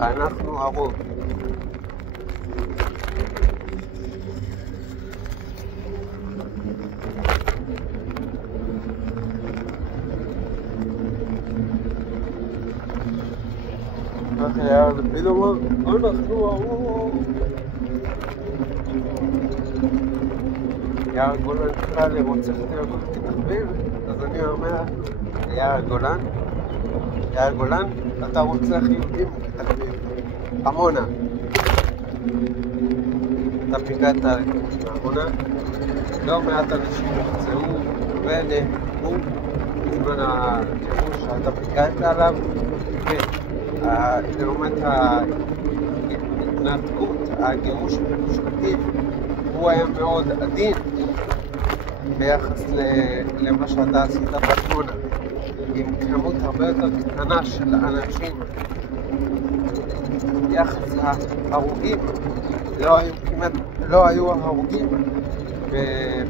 אנחנו הרוב. יאיר לפיד אומר, אנחנו הרוב. יאיר גולן קרא לרוצח את יעקב כתחביב, אז אני אומר ליאיר גולן, אתה רוצח יהודים כתחביב. עמונה. אתה פיגעת לעמונה, לא מעט אנשים נפצעו ונהרגו בזמן הכיבוש שאתה פיגעת עליו, ולעומת ההתנתקות, הגירוש מגוש קטיף, הוא היה מאוד עדין ביחס למה שאתה עשית בעמונה, עם כמות הרבה יותר קטנה של אנשים. יחס ההרוגים לא היו הרוגים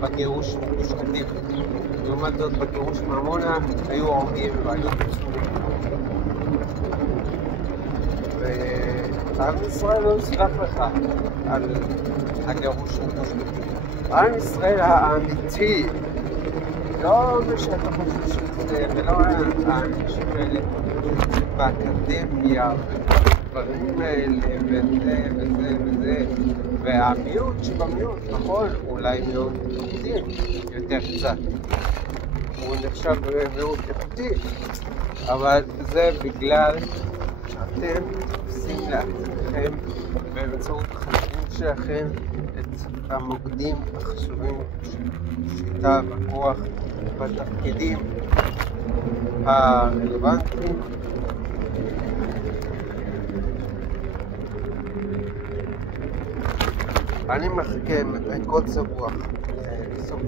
בגירוש מגוש קטיף. לעומת זאת בגירוש מעמונה היו הרוגים והיו פצועים. ועם ישראל לא יסלח לך על הגירוש מגוש קטיף. עם ישראל האמיתי, לא מי שאתה חושב שזה, ולא האנשים האלה באקדמיה ובדברים האלה וזה, והמיעוט שבמיעוט, נכון, אולי מיעוט איכותי יותר קצת, הוא נחשב מיעוט איכותי, אבל זה בגלל שאתם עושים לעצמכם באמצעות החיים שלכם את המוקדים החשובים של שיטה בכוח בתפקידים הרלוונטיים. אני מחכה מאוד שבוע לסוף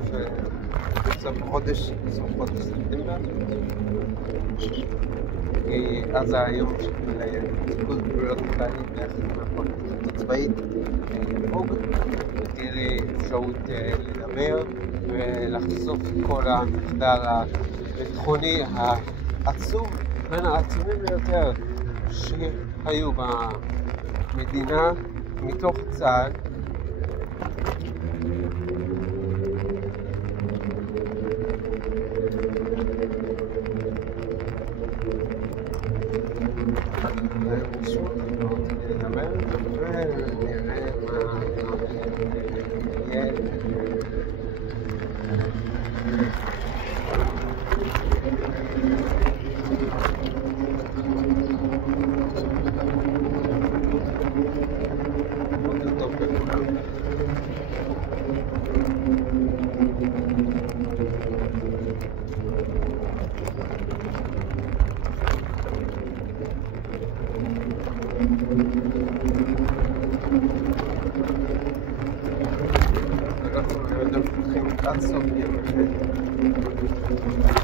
חודש ספטמבר, אז היום של תפקוד בריאות כללית ביחד עם הפרקליטות הצבאית יפוג, ותהיה לי אפשרות לדבר ולחשוף את כל המחדל הביטחוני העצום, בין העצומים ביותר שהיו במדינה מתוך צה"ל.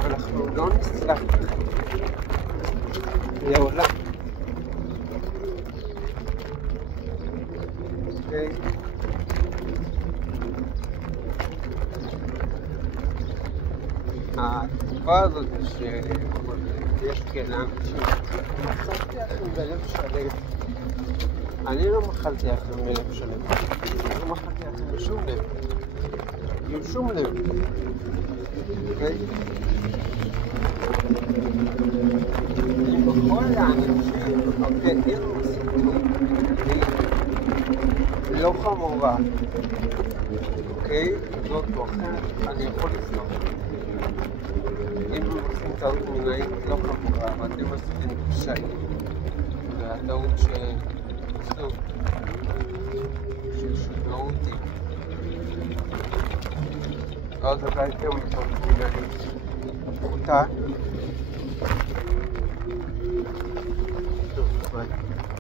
אנחנו לא נסלח לכם לעולם. התקופה הזאת שיש כאלה אנשים, מחלתי לכם בלב שלם. אני לא מחלתי לכם בלב שלם, לא מחלתי לכם בשום לב, עם שום לב. אוקיי? אם בכל האנשים עובדים מספיקים לא חמורה, אוקיי? זאת או אחרת, אני יכול לסלוח. אם הם עושים טעות מנהלית לא חמורה, ואתם עשיתם פשעים, והטעות שעשו, ששכנעו אותי, אז אתה הייתם טעות מנהלית פחותה,